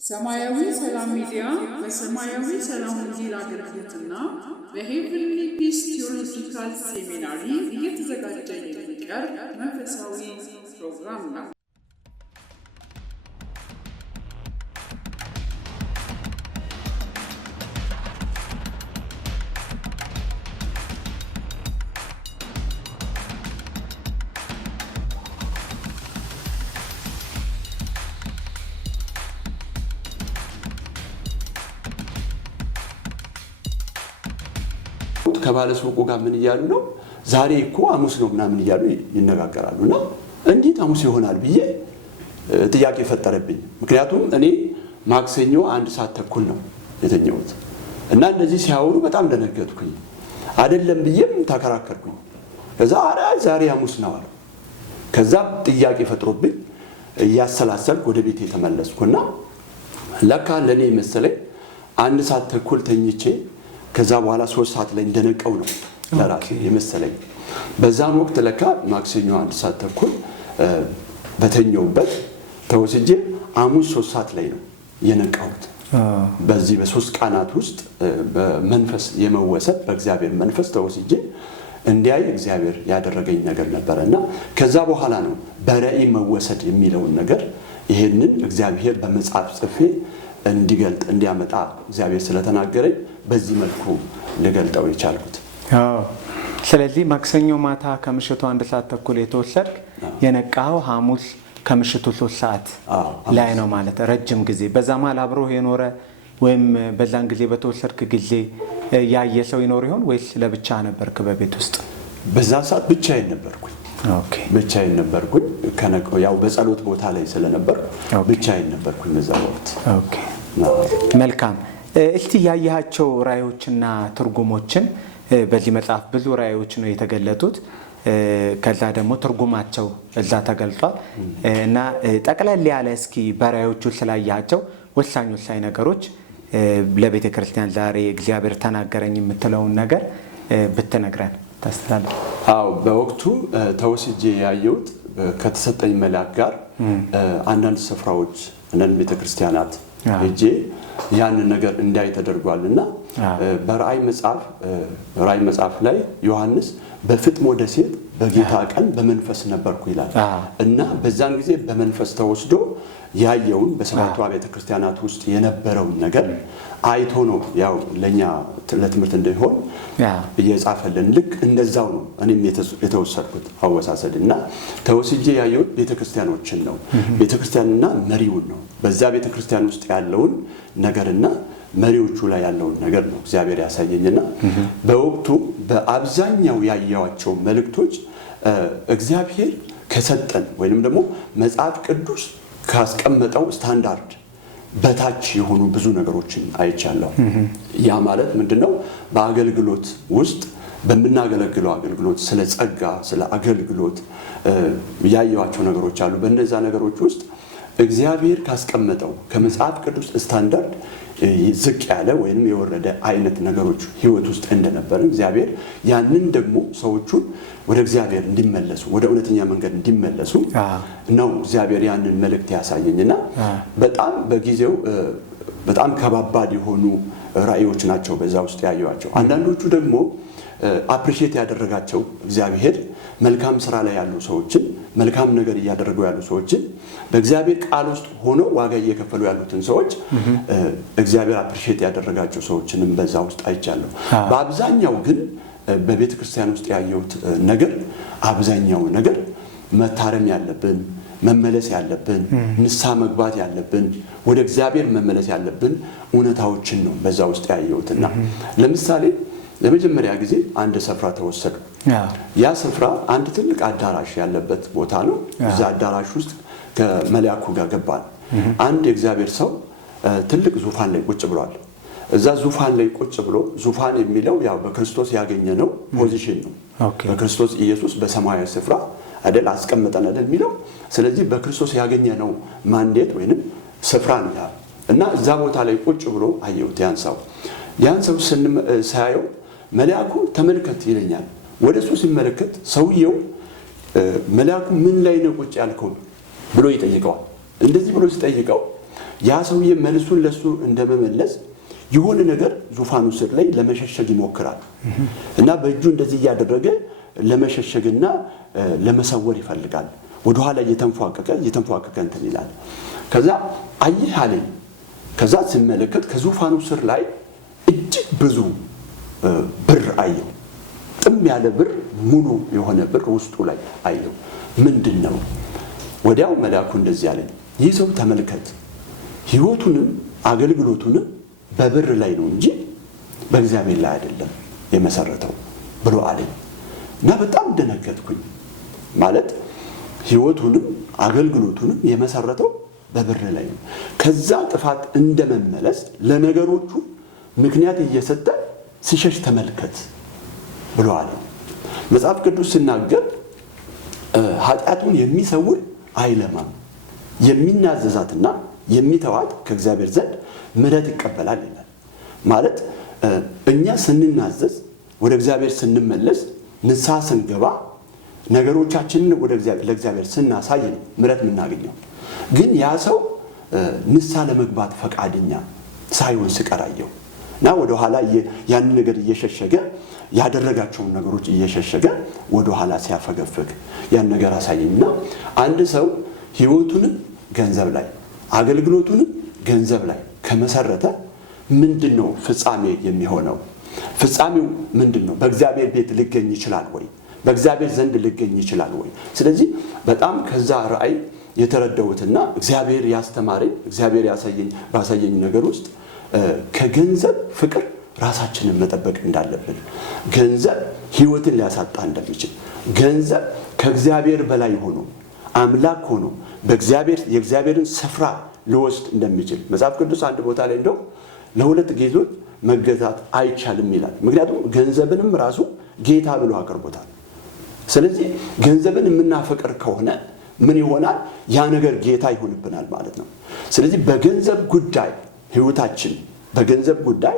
ሰማያዊ ሰላም ሚዲያ በሰማያዊ ሰላም ወንጌል አገልግሎትና በሄቨንሊ ፒስ ቴዎሎጂካል ሴሚናሪ እየተዘጋጀ የሚቀርብ መንፈሳዊ ፕሮግራም ነው። ከባለሱቁ ጋር ምን ይያሉ ነው ዛሬ እኮ ሐሙስ ነው ምናምን ይያሉ ይነጋገራሉና እንዴት ሐሙስ ይሆናል ብዬ ጥያቄ ፈጠረብኝ። ምክንያቱም እኔ ማክሰኞ 1 ሰዓት ተኩል ነው የተኛሁት እና እንደዚህ ሲያወሩ በጣም ደነገጥኩኝ። አይደለም ብዬም ተከራከርኩኝ። ከዛ ዛሬ ሐሙስ ነው አሉ። ከዛ ጥያቄ ፈጥሮብኝ እያሰላሰልኩ ወደ ቤቴ ተመለስኩና ለካ ለኔ መሰለኝ 1 ሰዓት ተኩል ተኝቼ ከዛ በኋላ 3 ሰዓት ላይ እንደነቀው ነው ለራሴ የመሰለኝ። በዛን ወቅት ለካ ማክሰኞ 1 ሰዓት ተኩል በተኛውበት ተወስጄ ሐሙስ 3 ሰዓት ላይ ነው የነቃሁት። በዚህ በ3 ቀናት ውስጥ በመንፈስ የመወሰድ በእግዚአብሔር መንፈስ ተወስጄ እንዲያይ እግዚአብሔር ያደረገኝ ነገር ነበርና ከዛ በኋላ ነው በራእይ መወሰድ የሚለውን ነገር ይሄንን እግዚአብሔር በመጽሐፍ ጽፌ እንዲገልጥ እንዲያመጣ እግዚአብሔር ስለተናገረኝ በዚህ መልኩ ልገልጠው የቻልኩት። ስለዚህ ማክሰኞ ማታ ከምሽቱ 1 ሰዓት ተኩል የተወሰድክ የነቃው ሐሙስ ከምሽቱ 3 ሰዓት ላይ ነው ማለት ረጅም ጊዜ። በዛ መሃል አብሮህ የኖረ ወይም በዛን ጊዜ በተወሰድክ ጊዜ ያየ ሰው ይኖር ይሆን ወይስ ለብቻ ነበርክ በቤት ውስጥ? በዛ ሰዓት ብቻዬን ነበርኩኝ። ብቻዬን ነበርኩኝ። ከነቀው ያው በጸሎት ቦታ ላይ ስለነበር ብቻዬን ነበርኩኝ በዛ ወቅት። መልካም። እስቲ ያያቸው ራእዮችና ትርጉሞችን በዚህ መጽሐፍ ብዙ ራእዮች ነው የተገለጡት። ከዛ ደግሞ ትርጉማቸው እዛ ተገልጿል እና ጠቅለል ያለ እስኪ በራእዮቹ ስላያቸው ወሳኝ ነገሮች ለቤተ ክርስቲያን ዛሬ እግዚአብሔር ተናገረኝ የምትለውን ነገር ብትነግረን ታስተላልፍ። አዎ በወቅቱ ተወስጄ ያየሁት ከተሰጠኝ መልአክ ጋር አንዳንድ ስፍራዎች አንዳንድ ቤተ ክርስቲያናት ሄጄ ያንን ነገር እንዳይ ተደርጓልና በራእይ መጽሐፍ ላይ ዮሐንስ በፍጥሞ ደሴት በጌታ ቀን በመንፈስ ነበርኩ ይላል እና በዛን ጊዜ በመንፈስ ተወስዶ ያየውን በሰባቱ ቤተ ክርስቲያናት ውስጥ የነበረውን ነገር አይቶ ነው ያው ለኛ ለትምህርት እንዲሆን እየጻፈልን። ልክ እንደዛው ነው እኔም የተወሰድኩት አወሳሰድና ተወስጄ ያየሁት ቤተ ክርስቲያኖችን ነው። ቤተ ክርስቲያንና መሪውን ነው። በዛ ቤተ ክርስቲያን ውስጥ ያለውን ነገርና መሪዎቹ ላይ ያለውን ነገር ነው እግዚአብሔር ያሳየኝና በወቅቱ በአብዛኛው ያያዋቸው መልእክቶች እግዚአብሔር ከሰጠን ወይንም ደግሞ መጽሐፍ ቅዱስ ካስቀመጠው ስታንዳርድ በታች የሆኑ ብዙ ነገሮችን አይቻለሁ። ያ ማለት ምንድነው? በአገልግሎት ውስጥ በመናገለግለው አገልግሎት ስለ ጸጋ ስለ አገልግሎት ያያዋቸው ነገሮች አሉ። በእነዛ ነገሮች ውስጥ እግዚአብሔር ካስቀመጠው ከመጽሐፍ ቅዱስ ስታንዳርድ ዝቅ ያለ ወይንም የወረደ አይነት ነገሮች ህይወት ውስጥ እንደነበር እግዚአብሔር ያንን ደግሞ ሰዎቹን ወደ እግዚአብሔር እንዲመለሱ ወደ እውነተኛ መንገድ እንዲመለሱ ነው እግዚአብሔር ያንን መልእክት ያሳየኝና በጣም በጊዜው በጣም ከባባድ የሆኑ ራእዮች ናቸው በዛ ውስጥ ያዩዋቸው። አንዳንዶቹ ደግሞ አፕሪሺየት ያደረጋቸው እግዚአብሔር መልካም ስራ ላይ ያሉ ሰዎችን መልካም ነገር እያደረጉ ያሉ ሰዎችን በእግዚአብሔር ቃል ውስጥ ሆኖ ዋጋ እየከፈሉ ያሉትን ሰዎች እግዚአብሔር አፕሪሺየት ያደረጋቸው ሰዎችንም በዛ ውስጥ አይቻለሁ። በአብዛኛው ግን በቤተ ክርስቲያን ውስጥ ያየሁት ነገር አብዛኛው ነገር መታረም ያለብን መመለስ ያለብን ንስሐ መግባት ያለብን ወደ እግዚአብሔር መመለስ ያለብን እውነታዎችን ነው በዛ ውስጥ ያየሁትና ለምሳሌ ለመጀመሪያ ጊዜ አንድ ስፍራ ተወሰድኩ። ያ ስፍራ አንድ ትልቅ አዳራሽ ያለበት ቦታ ነው። እዛ አዳራሽ ውስጥ ከመልአኩ ጋር ገባን። አንድ የእግዚአብሔር ሰው ትልቅ ዙፋን ላይ ቁጭ ብሏል። እዛ ዙፋን ላይ ቁጭ ብሎ ዙፋን የሚለው ያው በክርስቶስ ያገኘነው ፖዚሽን ነው። በክርስቶስ ኢየሱስ በሰማያዊ ስፍራ አይደል አስቀምጠን አይደል የሚለው። ስለዚህ በክርስቶስ ያገኘነው ማንዴት ወይንም ስፍራ ነው ያ እና እዛ ቦታ ላይ ቁጭ ብሎ አየሁት ያን ሰው ሳየው መልአኩ ተመልከት ይለኛል። ወደሱ ሲመለከት ሰውየው መልአኩ ምን ላይ ነው ቁጭ ያልከው ብሎ ይጠይቀዋል። እንደዚህ ብሎ ሲጠይቀው ያ ሰውዬ መልሱን ለሱ እንደመመለስ የሆነ ነገር ዙፋኑ ስር ላይ ለመሸሸግ ይሞክራል እና በእጁ እንደዚህ ያደረገ ለመሸሸግና ለመሰወር ይፈልጋል። ወደ ኋላ እየተንፏቀቀ እንትን ይላል። ከዛ አየህ አለኝ። ከዛ ሲመለከት ከዙፋኑ ስር ላይ እጅግ ብዙ ብር አየው። ጥም ያለ ብር፣ ሙሉ የሆነ ብር ውስጡ ላይ አየው። ምንድነው? ወዲያው መልአኩ እንደዚህ አለኝ፣ ይህ ሰው ተመልከት፣ ህይወቱንም አገልግሎቱንም በብር ላይ ነው እንጂ በእግዚአብሔር ላይ አይደለም የመሰረተው ብሎ አለኝ እና በጣም ደነገጥኩኝ። ማለት ህይወቱንም አገልግሎቱንም የመሰረተው በብር ላይ ነው። ከዛ ጥፋት እንደመመለስ ለነገሮቹ ምክንያት እየሰጠ ሲሸሽ ተመልከት ብሎ አለኝ። መጽሐፍ ቅዱስ ሲናገር ኃጢአቱን የሚሰውር አይለማም፣ የሚናዘዛትና የሚተዋት ከእግዚአብሔር ዘንድ ምሕረት ይቀበላል ይላል። ማለት እኛ ስንናዘዝ ወደ እግዚአብሔር ስንመለስ ንስሐ ስንገባ ነገሮቻችንን ለእግዚአብሔር ስናሳይ ምሕረት የምናገኘው። ግን ያ ሰው ንስሐ ለመግባት ፈቃደኛ ሳይሆን ሲቀራየው እና ወደ ኋላ ያን ነገር እየሸሸገ ያደረጋቸውን ነገሮች እየሸሸገ ወደ ኋላ ሲያፈገፍግ ያን ነገር አሳየኝና አንድ ሰው ህይወቱንም ገንዘብ ላይ አገልግሎቱንም ገንዘብ ላይ ከመሰረተ ምንድነው ፍጻሜ የሚሆነው? ፍጻሜው ምንድነው? በእግዚአብሔር ቤት ሊገኝ ይችላል ወይ? በእግዚአብሔር ዘንድ ሊገኝ ይችላል ወይ? ስለዚህ በጣም ከዛ ራእይ የተረዳሁትና እግዚአብሔር ያስተማረኝ እግዚአብሔር ባሳየኝ ነገር ውስጥ ከገንዘብ ፍቅር ራሳችንን መጠበቅ እንዳለብን፣ ገንዘብ ህይወትን ሊያሳጣ እንደሚችል፣ ገንዘብ ከእግዚአብሔር በላይ ሆኖ አምላክ ሆኖ የእግዚአብሔርን ስፍራ ሊወስድ እንደሚችል መጽሐፍ ቅዱስ አንድ ቦታ ላይ እንደው ለሁለት ጌቶች መገዛት አይቻልም ይላል። ምክንያቱም ገንዘብንም ራሱ ጌታ ብሎ አቅርቦታል። ስለዚህ ገንዘብን የምናፈቅር ከሆነ ምን ይሆናል? ያ ነገር ጌታ ይሆንብናል ማለት ነው። ስለዚህ በገንዘብ ጉዳይ ህይወታችን በገንዘብ ጉዳይ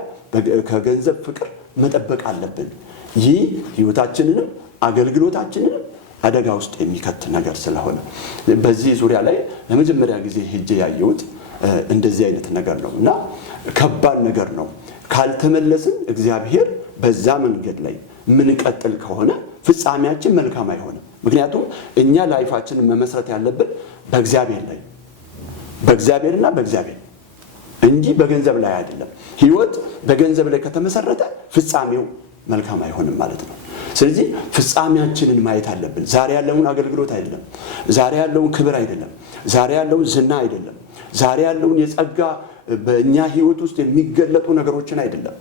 ከገንዘብ ፍቅር መጠበቅ አለብን። ይህ ህይወታችንንም አገልግሎታችንንም አደጋ ውስጥ የሚከት ነገር ስለሆነ በዚህ ዙሪያ ላይ ለመጀመሪያ ጊዜ ሄጄ ያየሁት እንደዚህ አይነት ነገር ነው እና ከባድ ነገር ነው። ካልተመለስን እግዚአብሔር በዛ መንገድ ላይ ምንቀጥል ከሆነ ፍጻሜያችን መልካም አይሆንም። ምክንያቱም እኛ ላይፋችንን መመስረት ያለብን በእግዚአብሔር ላይ በእግዚአብሔርና በእግዚአብሔር እንጂ በገንዘብ ላይ አይደለም። ህይወት በገንዘብ ላይ ከተመሰረተ ፍጻሜው መልካም አይሆንም ማለት ነው። ስለዚህ ፍጻሜያችንን ማየት አለብን። ዛሬ ያለውን አገልግሎት አይደለም፣ ዛሬ ያለውን ክብር አይደለም፣ ዛሬ ያለውን ዝና አይደለም፣ ዛሬ ያለውን የጸጋ በእኛ ህይወት ውስጥ የሚገለጡ ነገሮችን አይደለም።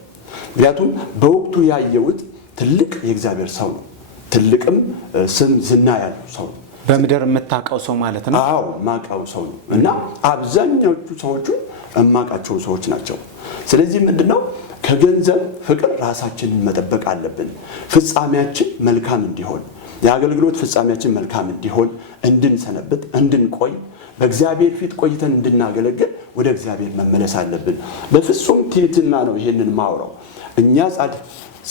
ምክንያቱም በወቅቱ ያየሁት ትልቅ የእግዚአብሔር ሰው ነው። ትልቅም ስም ዝና ያለው ሰው ነው። በምድር የምታውቀው ሰው ማለት ነው። አዎ ማውቀው ሰው ነው እና አብዛኛዎቹ ሰዎቹ የማውቃቸው ሰዎች ናቸው። ስለዚህ ምንድነው ከገንዘብ ፍቅር ራሳችንን መጠበቅ አለብን። ፍጻሜያችን መልካም እንዲሆን የአገልግሎት ፍጻሜያችን መልካም እንዲሆን እንድንሰነብት እንድንቆይ በእግዚአብሔር ፊት ቆይተን እንድናገለግል ወደ እግዚአብሔር መመለስ አለብን። በፍጹም ትህትና ነው ይሄንን ማውራው። እኛ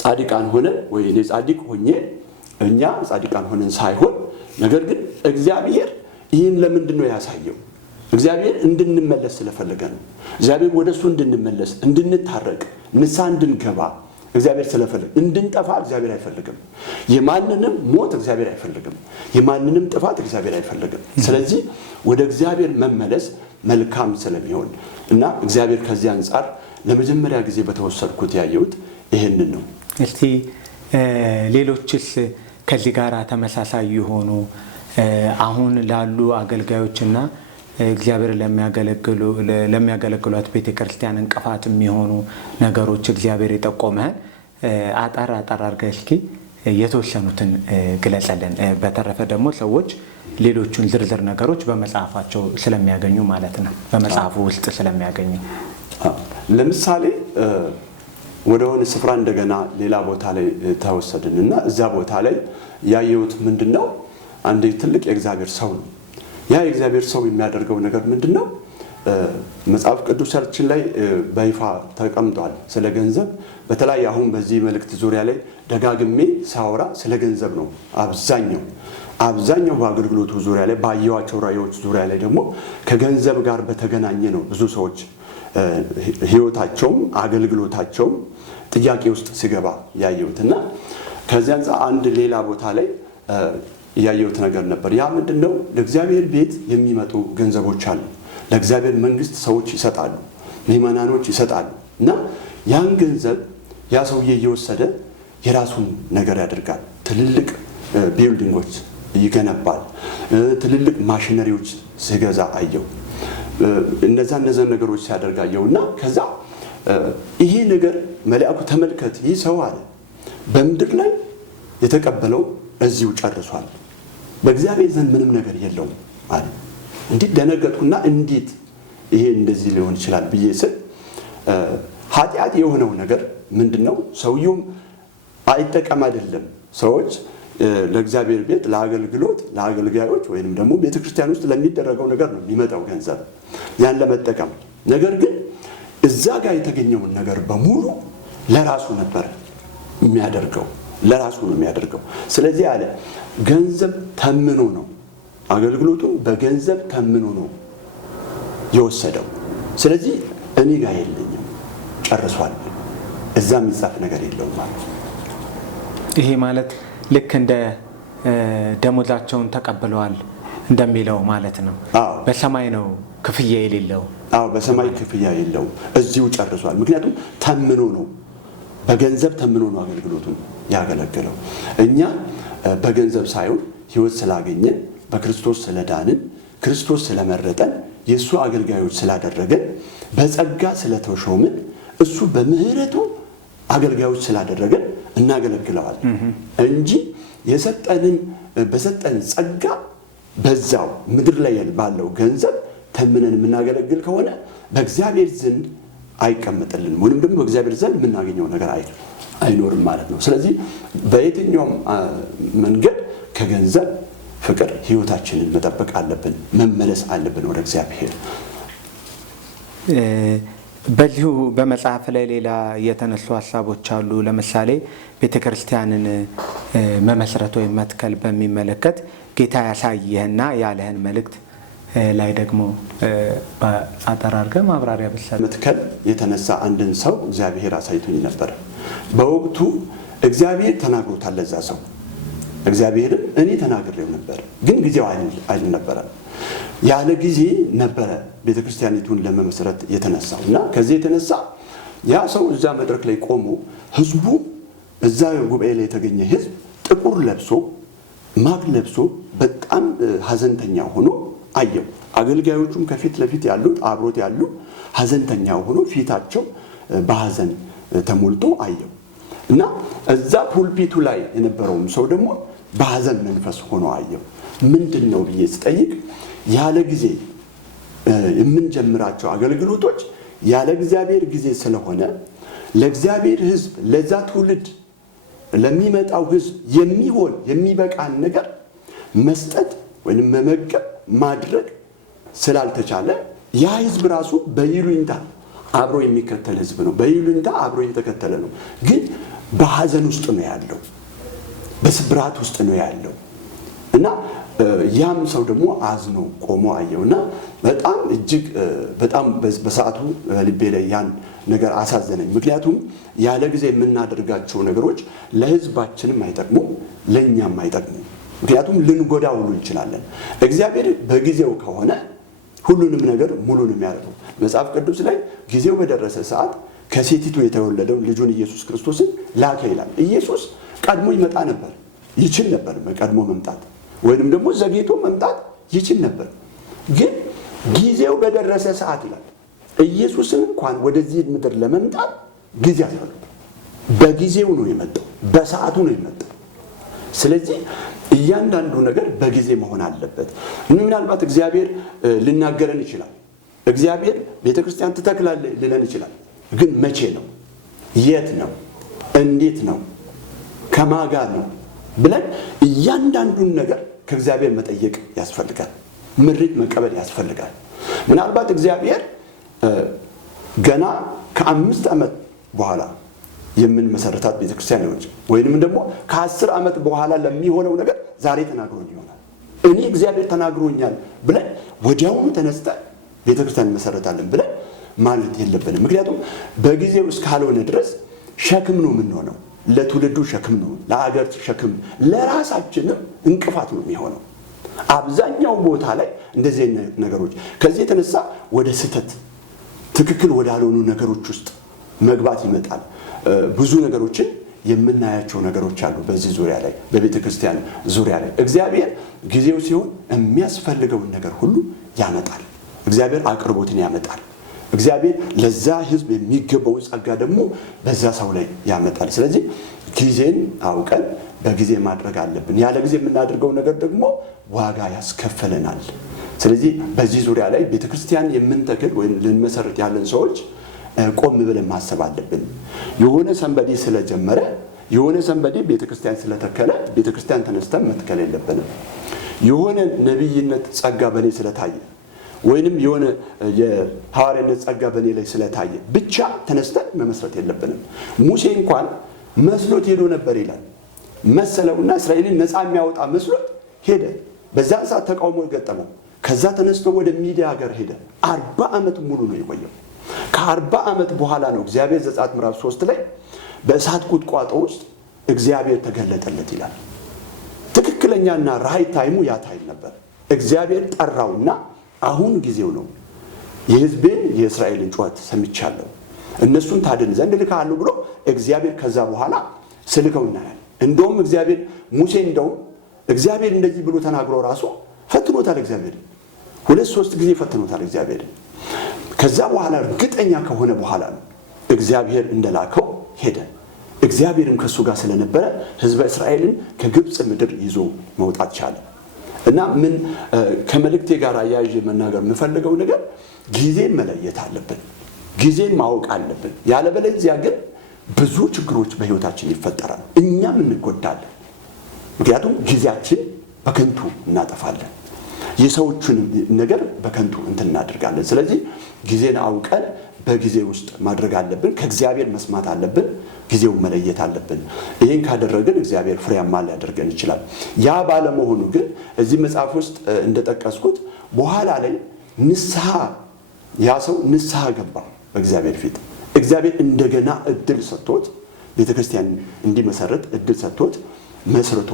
ጻድቃን ሆነን ወይ እኔ ጻድቅ ሆኜ እኛ ጻድቃን ሆነን ሳይሆን ነገር ግን እግዚአብሔር ይህን ለምንድን ነው ያሳየው? እግዚአብሔር እንድንመለስ ስለፈለገ ነው። እግዚአብሔር ወደሱ እንድንመለስ እንድንታረቅ ንስሐ እንድንገባ እግዚአብሔር ስለፈለገ። እንድንጠፋ እግዚአብሔር አይፈልግም። የማንንም ሞት እግዚአብሔር አይፈልግም። የማንንም ጥፋት እግዚአብሔር አይፈልግም። ስለዚህ ወደ እግዚአብሔር መመለስ መልካም ስለሚሆን እና እግዚአብሔር ከዚህ አንጻር ለመጀመሪያ ጊዜ በተወሰድኩት ያየሁት ይሄንን ነው። እስቲ ሌሎችስ ከዚህ ጋር ተመሳሳይ የሆኑ አሁን ላሉ አገልጋዮችና እግዚአብሔር ለሚያገለግሏት ቤተክርስቲያን እንቅፋት የሚሆኑ ነገሮች እግዚአብሔር የጠቆመህን አጠር አድርገህ እስኪ የተወሰኑትን ግለጸልን። በተረፈ ደግሞ ሰዎች ሌሎቹን ዝርዝር ነገሮች በመጽሐፋቸው ስለሚያገኙ ማለት ነው፣ በመጽሐፉ ውስጥ ስለሚያገኙ። ለምሳሌ ወደሆነ ስፍራ እንደገና ሌላ ቦታ ላይ ተወሰድንና እዛ ቦታ ላይ ያየሁት ምንድነው? አንድ ትልቅ የእግዚአብሔር ሰው ነው። ያ የእግዚአብሔር ሰው የሚያደርገው ነገር ምንድነው? መጽሐፍ ቅዱሳችን ላይ በይፋ ተቀምጧል ስለ ገንዘብ። በተለይ አሁን በዚህ መልእክት ዙሪያ ላይ ደጋግሜ ሳወራ ስለ ገንዘብ ነው አብዛኛው። አብዛኛው በአገልግሎቱ ዙሪያ ላይ ባየዋቸው ራእዮች ዙሪያ ላይ ደግሞ ከገንዘብ ጋር በተገናኘ ነው ብዙ ሰዎች ህይወታቸውም አገልግሎታቸውም ጥያቄ ውስጥ ሲገባ ያየሁትና ከዚያ አንፃር አንድ ሌላ ቦታ ላይ ያየሁት ነገር ነበር። ያ ምንድነው? ለእግዚአብሔር ቤት የሚመጡ ገንዘቦች አሉ። ለእግዚአብሔር መንግስት ሰዎች ይሰጣሉ፣ ምዕመናኖች ይሰጣሉ እና ያን ገንዘብ ያ ሰውዬ እየወሰደ የራሱን ነገር ያደርጋል። ትልልቅ ቢልዲንጎች ይገነባል። ትልልቅ ማሽነሪዎች ሲገዛ አየው። እነዛ ነገሮች ሲያደርግ አየውና ከዛ ይሄ ነገር መልአኩ ተመልከት፣ ይህ ሰው አለ በምድር ላይ የተቀበለው እዚሁ ጨርሷል፣ በእግዚአብሔር ዘንድ ምንም ነገር የለውም አለ። እንዴት ደነገጥኩና እንዴት ይሄ እንደዚህ ሊሆን ይችላል ብዬ ስል ኃጢአት የሆነው ነገር ምንድነው? ሰውየው አይጠቀም አይደለም። ሰዎች ለእግዚአብሔር ቤት ለአገልግሎት ለአገልጋዮች ወይንም ደግሞ ቤተክርስቲያን ውስጥ ለሚደረገው ነገር ነው የሚመጣው ገንዘብ ያን ለመጠቀም። ነገር ግን እዛ ጋር የተገኘውን ነገር በሙሉ ለራሱ ነበር የሚያደርገው፣ ለራሱ ነው የሚያደርገው። ስለዚህ አለ ገንዘብ ተምኖ ነው አገልግሎቱን በገንዘብ ተምኖ ነው የወሰደው። ስለዚህ እኔ ጋር የለኝም ጨርሷል፣ እዛ የሚጻፍ ነገር የለውም ማለት። ይሄ ማለት ልክ እንደ ደሞዛቸውን ተቀብለዋል እንደሚለው ማለት ነው። በሰማይ ነው ክፍያ የሌለው። በሰማይ ክፍያ የለውም፣ እዚሁ ጨርሷል። ምክንያቱም ተምኖ ነው፣ በገንዘብ ተምኖ ነው አገልግሎቱን ያገለገለው። እኛ በገንዘብ ሳይሆን ሕይወት ስላገኘን በክርስቶስ ስለዳንን ክርስቶስ ስለመረጠን የእሱ አገልጋዮች ስላደረገን በጸጋ ስለተሾምን እሱ በምህረቱ አገልጋዮች ስላደረገን እናገለግለዋለን እንጂ የሰጠንን በሰጠን ጸጋ በዛው ምድር ላይ ባለው ገንዘብ ተምነን የምናገለግል ከሆነ በእግዚአብሔር ዘንድ አይቀመጥልንም፣ ወይም ደግሞ በእግዚአብሔር ዘንድ የምናገኘው ነገር አይኖርም ማለት ነው። ስለዚህ በየትኛውም መንገድ ከገንዘብ ፍቅር ህይወታችንን መጠበቅ አለብን፣ መመለስ አለብን ወደ እግዚአብሔር። በዚሁ በመጽሐፍ ላይ ሌላ የተነሱ ሀሳቦች አሉ። ለምሳሌ ቤተክርስቲያንን መመስረት ወይም መትከል በሚመለከት ጌታ ያሳየህና ያለህን መልእክት ላይ ደግሞ አጠር አድርገህ ማብራሪያ ብትሰጥ። መትከል የተነሳ አንድን ሰው እግዚአብሔር አሳይቶኝ ነበር። በወቅቱ እግዚአብሔር ተናግሮታል ለዛ ሰው። እግዚአብሔርም እኔ ተናግሬው ነበር፣ ግን ጊዜው አልነበረም። ያለ ጊዜ ነበረ ቤተክርስቲያኒቱን ለመመስረት የተነሳው እና ከዚህ የተነሳ ያ ሰው እዛ መድረክ ላይ ቆሞ ህዝቡ እዛ ጉባኤ ላይ የተገኘ ህዝብ ጥቁር ለብሶ ማቅ ለብሶ በጣም ሀዘንተኛ ሆኖ አየው። አገልጋዮቹም ከፊት ለፊት ያሉት አብሮት ያሉ ሀዘንተኛ ሆኖ ፊታቸው በሀዘን ተሞልቶ አየው እና እዛ ፑልፒቱ ላይ የነበረውም ሰው ደግሞ በሀዘን መንፈስ ሆኖ አየው። ምንድነው ብዬ ስጠይቅ ያለ ጊዜ የምንጀምራቸው አገልግሎቶች ያለ እግዚአብሔር ጊዜ ስለሆነ ለእግዚአብሔር ህዝብ ለዛ ትውልድ ለሚመጣው ህዝብ የሚሆን የሚበቃን ነገር መስጠት ወይንም መመገብ ማድረግ ስላልተቻለ ያ ህዝብ ራሱ በይሉኝታ አብሮ የሚከተል ህዝብ ነው። በይሉኝታ አብሮ እየተከተለ ነው፣ ግን በሀዘን ውስጥ ነው ያለው፣ በስብራት ውስጥ ነው ያለው እና ያም ሰው ደግሞ አዝኖ ቆሞ አየውና በጣም እጅግ በጣም በሰዓቱ ልቤ ላይ ያን ነገር አሳዘነኝ። ምክንያቱም ያለ ጊዜ የምናደርጋቸው ነገሮች ለህዝባችንም አይጠቅሙ ለኛም አይጠቅሙ። ምክንያቱም ልንጎዳ ሁሉ እንችላለን። እግዚአብሔር በጊዜው ከሆነ ሁሉንም ነገር ሙሉ ነው የሚያደርገው። መጽሐፍ ቅዱስ ላይ ጊዜው በደረሰ ሰዓት ከሴቲቱ የተወለደው ልጁን ኢየሱስ ክርስቶስን ላከ ይላል። ኢየሱስ ቀድሞ ይመጣ ነበር፣ ይችል ነበር ቀድሞ መምጣት፣ ወይንም ደግሞ ዘግይቶ መምጣት ይችል ነበር። ግን ጊዜው በደረሰ ሰዓት ይላል ኢየሱስን እንኳን ወደዚህ ምድር ለመምጣት ጊዜ አስፈልጓል። በጊዜው ነው የመጣው፣ በሰዓቱ ነው የመጣው። ስለዚህ እያንዳንዱ ነገር በጊዜ መሆን አለበት። ምናልባት እግዚአብሔር ሊናገረን ይችላል። እግዚአብሔር ቤተክርስቲያን ትተክላለህ ሊለን ይችላል። ግን መቼ ነው? የት ነው? እንዴት ነው? ከማን ጋር ነው ብለን እያንዳንዱን ነገር ከእግዚአብሔር መጠየቅ ያስፈልጋል። ምሪት መቀበል ያስፈልጋል። ምናልባት እግዚአብሔር ገና ከ5 ዓመት በኋላ የምንመሰረታት ቤተክርስቲያን ነው ወይንም ደግሞ ከ10 ዓመት በኋላ ለሚሆነው ነገር ዛሬ ተናግሮኝ ይሆናል። እኔ እግዚአብሔር ተናግሮኛል ብለን ወዲያውኑ ተነስተን ቤተክርስቲያን እንመሰረታለን ብለን ማለት የለብንም። ምክንያቱም በጊዜው እስካልሆነ ድረስ ሸክም ነው የምንሆነው። ለትውልዱ ሸክም ነው፣ ለሀገር ሸክም፣ ለራሳችንም እንቅፋት ነው የሚሆነው። አብዛኛው ቦታ ላይ እንደዚህ ነገሮች ከዚህ የተነሳ ወደ ስህተት ትክክል ወዳልሆኑ ነገሮች ውስጥ መግባት ይመጣል። ብዙ ነገሮችን የምናያቸው ነገሮች አሉ በዚህ ዙሪያ ላይ በቤተ ክርስቲያን ዙሪያ ላይ እግዚአብሔር ጊዜው ሲሆን የሚያስፈልገውን ነገር ሁሉ ያመጣል። እግዚአብሔር አቅርቦትን ያመጣል። እግዚአብሔር ለዛ ህዝብ የሚገባውን ጸጋ ደግሞ በዛ ሰው ላይ ያመጣል። ስለዚህ ጊዜን አውቀን በጊዜ ማድረግ አለብን። ያለ ጊዜ የምናደርገው ነገር ደግሞ ዋጋ ያስከፍለናል። ስለዚህ በዚህ ዙሪያ ላይ ቤተክርስቲያን የምንተክል ወይም ልንመሰርት ያለን ሰዎች ቆም ብለን ማሰብ አለብን። የሆነ ሰንበዴ ስለጀመረ የሆነ ሰንበዴ ቤተክርስቲያን ስለተከለ ቤተክርስቲያን ተነስተን መትከል የለብንም። የሆነ ነብይነት ጸጋ በኔ ስለታየ ወይንም የሆነ የሐዋርያነት ጸጋ በኔ ላይ ስለታየ ብቻ ተነስተን መመስረት የለብንም። ሙሴ እንኳን መስሎት ሄዶ ነበር ይላል። መሰለውና እስራኤልን ነፃ የሚያወጣ መስሎት ሄደ። በዛን ሰዓት ተቃውሞ ገጠመው። ከዛ ተነስቶ ወደ ሚዲያ ሀገር ሄደ። 40 ዓመት ሙሉ ነው የቆየው። ከ40 ዓመት በኋላ ነው እግዚአብሔር ዘጸአት ምዕራፍ 3 ላይ በእሳት ቁጥቋጦ ውስጥ እግዚአብሔር ተገለጠለት ይላል። ትክክለኛና ራይት ታይሙ ያ ታይም ነበር። እግዚአብሔር ጠራውና አሁን ጊዜው ነው፣ የሕዝቤን የእስራኤልን ጩኸት ሰምቻለሁ፣ እነሱን ታድን ዘንድ ልካለሁ ብሎ እግዚአብሔር ከዛ በኋላ ስልከው እናያለን። እንደውም እግዚአብሔር ሙሴ እንደውም እግዚአብሔር እንደዚህ ብሎ ተናግሮ ራሱ ፈትኖታል። እግዚአብሔር 2-3 ጊዜ ፈትኖታል እግዚአብሔር። ከዛ በኋላ እርግጠኛ ከሆነ በኋላ ነው እግዚአብሔር እንደላከው ሄደ። እግዚአብሔርም ከሱ ጋር ስለነበረ ሕዝበ እስራኤልን ከግብፅ ምድር ይዞ መውጣት ቻለ። እና ምን ከመልእክቴ ጋር አያይዤ መናገር የምፈልገው ነገር ጊዜን መለየት አለብን። ጊዜን ማወቅ አለብን። ያለበለዚያ ግን ብዙ ችግሮች በህይወታችን ይፈጠራሉ፣ እኛም እንጎዳለን። ምክንያቱም ጊዜያችን በከንቱ እናጠፋለን፣ የሰዎችን ነገር በከንቱ እንትን እናደርጋለን። ስለዚህ ጊዜን አውቀን በጊዜ ውስጥ ማድረግ አለብን። ከእግዚአብሔር መስማት አለብን። ጊዜውን መለየት አለብን። ይህን ካደረግን እግዚአብሔር ፍሬያማ ሊያደርገን ይችላል። ያ ባለመሆኑ ግን እዚህ መጽሐፍ ውስጥ እንደጠቀስኩት በኋላ ላይ ንስሐ ያ ሰው ንስሐ ገባ በእግዚአብሔር ፊት። እግዚአብሔር እንደገና እድል ሰጥቶት ቤተክርስቲያን እንዲመሰረት እድል ሰጥቶት መስርቶ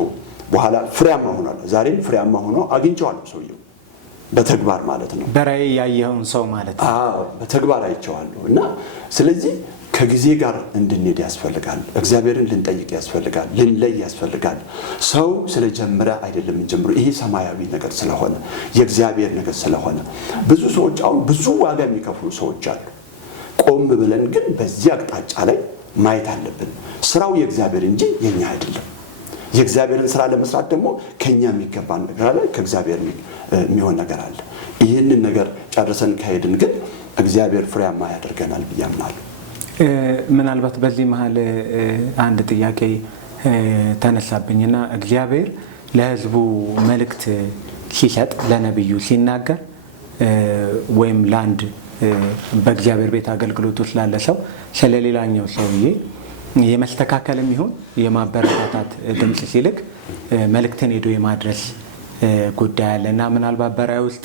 በኋላ ፍሬያማ ሆኗል። ዛሬም ፍሬያማ ሆኖ አግኝቼዋለሁ ሰውየው በተግባር ማለት ነው። በራእይ ያየኸውን ሰው ማለት ነው። በተግባር አይቼዋለሁ። እና ስለዚህ ከጊዜ ጋር እንድንሄድ ያስፈልጋል። እግዚአብሔርን ልንጠይቅ ያስፈልጋል። ልንለይ ያስፈልጋል። ሰው ስለጀመረ አይደለም እንጀምሩ። ይሄ ሰማያዊ ነገር ስለሆነ የእግዚአብሔር ነገር ስለሆነ ብዙ ሰዎች አሁን ብዙ ዋጋ የሚከፍሉ ሰዎች አሉ። ቆም ብለን ግን በዚህ አቅጣጫ ላይ ማየት አለብን። ስራው የእግዚአብሔር እንጂ የኛ አይደለም። የእግዚአብሔርን ስራ ለመስራት ደግሞ ከኛ የሚገባ ነገር አለ፣ ከእግዚአብሔር የሚሆን ነገር አለ። ይህንን ነገር ጨርሰን ከሄድን ግን እግዚአብሔር ፍሬያማ ያደርገናል ብዬ አምናለሁ። ምናልባት በዚህ መሀል አንድ ጥያቄ ተነሳብኝና እግዚአብሔር ለሕዝቡ መልእክት ሲሰጥ ለነቢዩ ሲናገር ወይም ለአንድ በእግዚአብሔር ቤት አገልግሎት ውስጥ ላለ ሰው ስለሌላኛው ሰውዬ የመስተካከልም ይሁን የማበረታታት ድምፅ ሲልክ መልእክትን ሄዶ የማድረስ ጉዳይ አለ እና ምናልባት በራእይ ውስጥ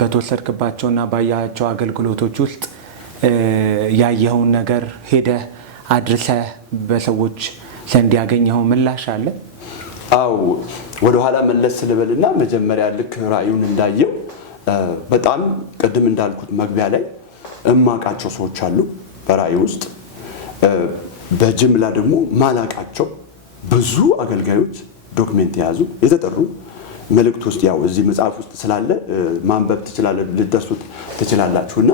በተወሰድክባቸውና ባያቸው አገልግሎቶች ውስጥ ያየኸውን ነገር ሄደህ አድርሰህ በሰዎች ዘንድ ያገኘኸው ምላሽ አለ? አዎ፣ ወደኋላ መለስ ልበልና መጀመሪያ ልክ ራእዩን እንዳየው በጣም ቅድም እንዳልኩት መግቢያ ላይ እማቃቸው ሰዎች አሉ በራእዩ ውስጥ። በጅምላ ደግሞ ማላቃቸው ብዙ አገልጋዮች ዶክመንት የያዙ የተጠሩ መልእክት ውስጥ ያው እዚህ መጽሐፍ ውስጥ ስላለ ማንበብ ትችላላችሁ፣ ልትደርሱት ትችላላችሁና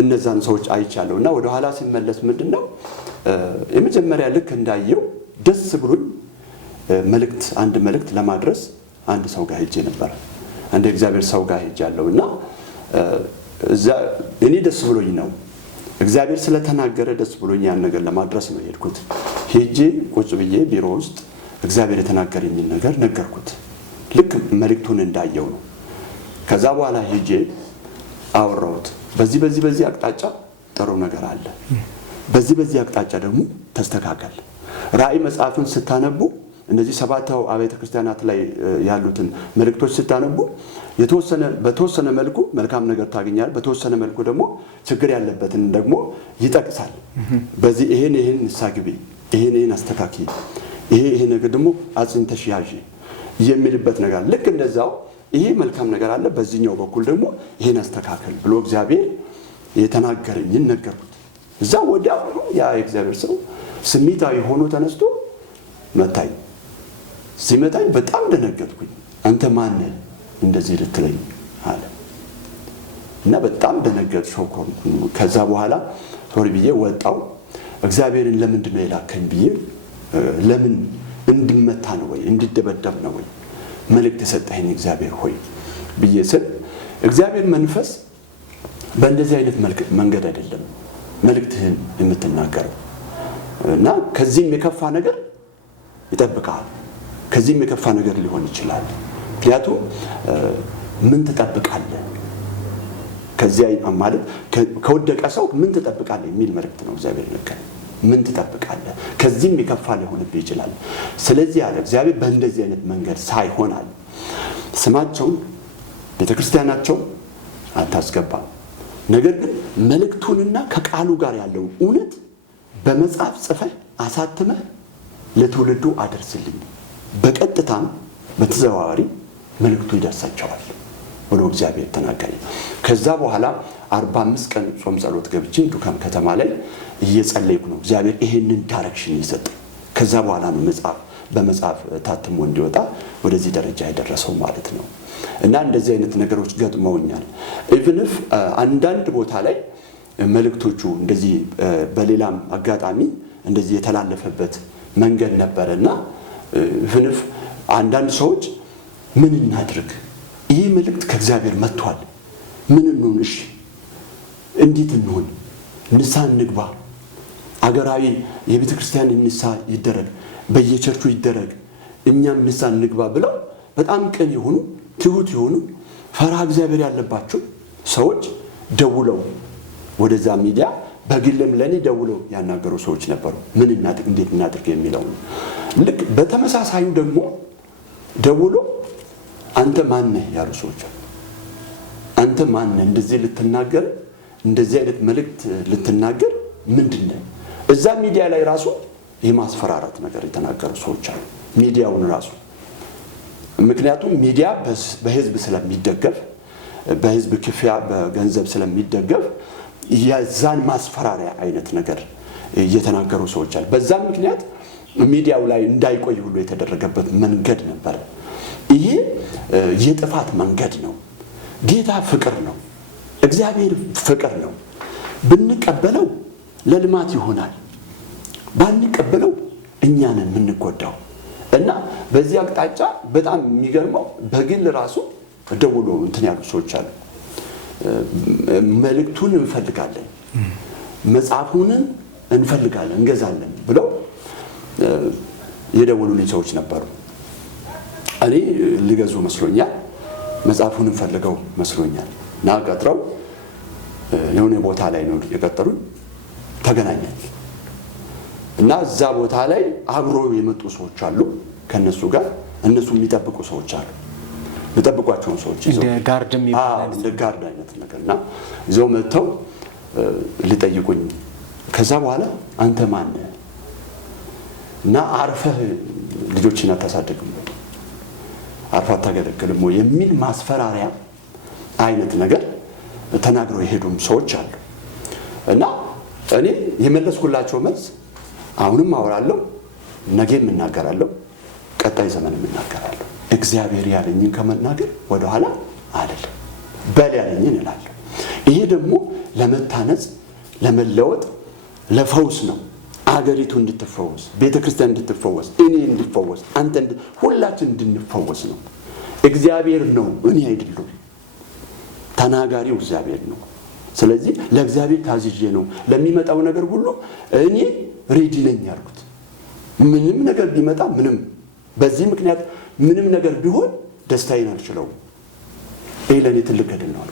እነዛን ሰዎች አይቻለሁና ወደ ኋላ ሲመለስ ምንድነው የመጀመሪያ ልክ እንዳየው ደስ ብሎኝ አንድ መልእክት ለማድረስ አንድ ሰው ጋር ሄጄ ነበር። አንድ እግዚአብሔር ሰው ጋር ሄጃለሁና እዛ እኔ ደስ ብሎኝ ነው እግዚአብሔር ስለተናገረ ደስ ብሎኝ ያን ነገር ለማድረስ ነው የሄድኩት። ሄጄ ቁጭ ብዬ ቢሮ ውስጥ እግዚአብሔር የተናገረኝን ነገር ነገርኩት። ልክ መልእክቱን እንዳየው ነው። ከዛ በኋላ ሄጄ አወራሁት። በዚህ አቅጣጫ ጥሩ ነገር አለ፣ በዚህ አቅጣጫ ደግሞ ተስተካከል። ራእይ መጽሐፍን ስታነቡ እነዚህ 7 አብያተ ክርስቲያናት ላይ ያሉትን መልእክቶች ስታነቡ በተወሰነ መልኩ መልካም ነገር ታገኛል፣ በተወሰነ መልኩ ደግሞ ችግር ያለበትን ደግሞ ይጠቅሳል። በዚህ ይሄን ንሳግቢ፣ ይሄን አስተካኪ፣ ይሄ ነገር ደግሞ አጽንተሽ ያዢ የሚልበት ነገር ልክ እንደዛው ይሄ መልካም ነገር አለ፣ በዚህኛው በኩል ደግሞ ይሄን አስተካከል ብሎ እግዚአብሔር የተናገረኝን ነገርኩት። እዛ ወዲያው ያ የእግዚአብሔር ሰው ስሜታዊ ሆኖ ተነስቶ መታኝ። ሲመታኝ በጣም ደነገጥኩኝ። አንተ ማን ነህ እንደዚህ ልትለኝ አለ እና በጣም ደነገጥ ሾኮንኩኝ። ከዛ በኋላ ሶሪ ብዬ ወጣው። እግዚአብሔርን ለምንድን ነው የላከኝ ብዬ ለምን እንድመታ ነው ወይ እንድደበደብ ነው ወይ መልእክት የሰጠኸኝ እግዚአብሔር ሆይ ብዬ ስል እግዚአብሔር መንፈስ በእንደዚህ አይነት መንገድ አይደለም መልእክትህን የምትናገረው እና ከዚህም የከፋ ነገር ይጠብቃል። ከዚህም የከፋ ነገር ሊሆን ይችላል። ምክንያቱም ምን ትጠብቃለህ? ከዚያ ማለት ከወደቀ ሰው ምን ትጠብቃለህ የሚል መልእክት ነው እግዚአብሔር ነገር። ምን ትጠብቃለህ? ከዚህም የከፋ ሊሆንብህ ይችላል። ስለዚህ ያለ እግዚአብሔር በእንደዚህ አይነት መንገድ ሳይሆናል ስማቸውን ቤተክርስቲያናቸው አታስገባም። ነገር ግን መልእክቱንና ከቃሉ ጋር ያለው እውነት በመጽሐፍ ጽፈህ አሳትመህ ለትውልዱ አደርስልኝ። በቀጥታም በተዘዋዋሪ መልእክቱ ይደርሳቸዋል ብሎ እግዚአብሔር ተናገረኝ። ከዛ በኋላ 45 ቀን ጾም ጸሎት ገብቼ ዱካም ከተማ ላይ እየጸለይኩ ነው። እግዚአብሔር ይሄንን ዳይሬክሽን ይሰጠኝ። ከዛ በኋላ ነው በመጽሐፍ ታትሞ እንዲወጣ ወደዚህ ደረጃ የደረሰው ማለት ነው። እና እንደዚህ አይነት ነገሮች ገጥመውኛል። ኢቭን ኢፍ አንዳንድ ቦታ ላይ መልእክቶቹ እንደዚህ በሌላም አጋጣሚ እንደዚህ የተላለፈበት መንገድ ነበርና ኢቭን ኢፍ አንዳንድ ሰዎች ምን እናድርግ? ይህ መልእክት ከእግዚአብሔር መጥቷል። ምን እንሆን? እሺ እንዴት እንሆን? ንስሐ እንግባ፣ አገራዊ የቤተ ክርስቲያን ንስሐ ይደረግ፣ በየቸርቹ ይደረግ፣ እኛም ንስሐ እንግባ ብለው በጣም ቅን የሆኑ ትሁት የሆኑ ፈሪሃ እግዚአብሔር ያለባቸው ሰዎች ደውለው ወደዛ ሚዲያ በግልም ለኔ ደውለው ያናገሩ ሰዎች ነበሩ። ምን እናድርግ፣ እንዴት እናድርግ የሚለው ልክ በተመሳሳዩ ደግሞ ደውሎ አንተ ማን ነህ ያሉ ሰዎች አሉ። አንተ ማን ነህ እንደዚህ ልትናገር፣ እንደዚህ አይነት መልእክት ልትናገር ምንድነው? እዛ ሚዲያ ላይ ራሱ የማስፈራራት ነገር የተናገሩ ሰዎች አሉ። ሚዲያውን ራሱ ምክንያቱም ሚዲያ በህዝብ ስለሚደገፍ በህዝብ ክፍያ በገንዘብ ስለሚደገፍ የዛን ማስፈራሪያ አይነት ነገር እየተናገሩ ሰዎች አሉ። በዛ ምክንያት ሚዲያው ላይ እንዳይቆይ ሁሉ የተደረገበት መንገድ ነበር። ይሄ የጥፋት መንገድ ነው። ጌታ ፍቅር ነው። እግዚአብሔር ፍቅር ነው። ብንቀበለው ለልማት ይሆናል፣ ባንቀበለው እኛ ነን የምንጎዳው። እና በዚህ አቅጣጫ በጣም የሚገርመው በግል ራሱ ደውሎ እንትን ያሉ ሰዎች አሉ። መልእክቱን እንፈልጋለን፣ መጽሐፉን እንፈልጋለን፣ እንገዛለን ብለው የደወሉልኝ ሰዎች ነበሩ። እኔ ሊገዙ መስሎኛል፣ መጽሐፉን ፈልገው መስሎኛል። እና ቀጥረው የሆነ ቦታ ላይ ነው የቀጠሩኝ። ተገናኘን እና እዛ ቦታ ላይ አብሮ የመጡ ሰዎች አሉ። ከነሱ ጋር እነሱ የሚጠብቁ ሰዎች አሉ። የሚጠብቋቸውን ሰዎች ይዘው እንደ ጋርድም ይባላል፣ እንደ ጋርድ አይነት ነገርና ይዘው መጥተው ሊጠይቁኝ። ከዛ በኋላ አንተ ማን ነህ እና አርፈህ ልጆችን አታሳድግም፣ አርፈህ አታገለግልም የሚል ማስፈራሪያ አይነት ነገር ተናግረው የሄዱም ሰዎች አሉ። እና እኔ የመለስኩላቸው መልስ አሁንም አወራለሁ፣ ነገም እናገራለሁ፣ ቀጣይ ዘመንም እናገራለሁ። እግዚአብሔር ያለኝን ከመናገር ወደ ኋላ አይደለም፣ በል ያለኝን እላለሁ። ይሄ ደግሞ ለመታነጽ፣ ለመለወጥ፣ ለፈውስ ነው። አገሪቱ እንድትፈወስ፣ ቤተክርስቲያን እንድትፈወስ፣ እኔ እንድፈወስ፣ አንተ ሁላችን እንድንፈወስ ነው። እግዚአብሔር ነው፣ እኔ አይደለም። ተናጋሪው እግዚአብሔር ነው። ስለዚህ ለእግዚአብሔር ታዝዤ ነው ለሚመጣው ነገር ሁሉ እኔ ሬዲ ነኝ ያልኩት። ምንም ነገር ቢመጣ ምንም በዚህ ምክንያት ምንም ነገር ቢሆን ደስታዬን አልችለውም። ይሄ ለኔ ትልቅ ገድል ነው።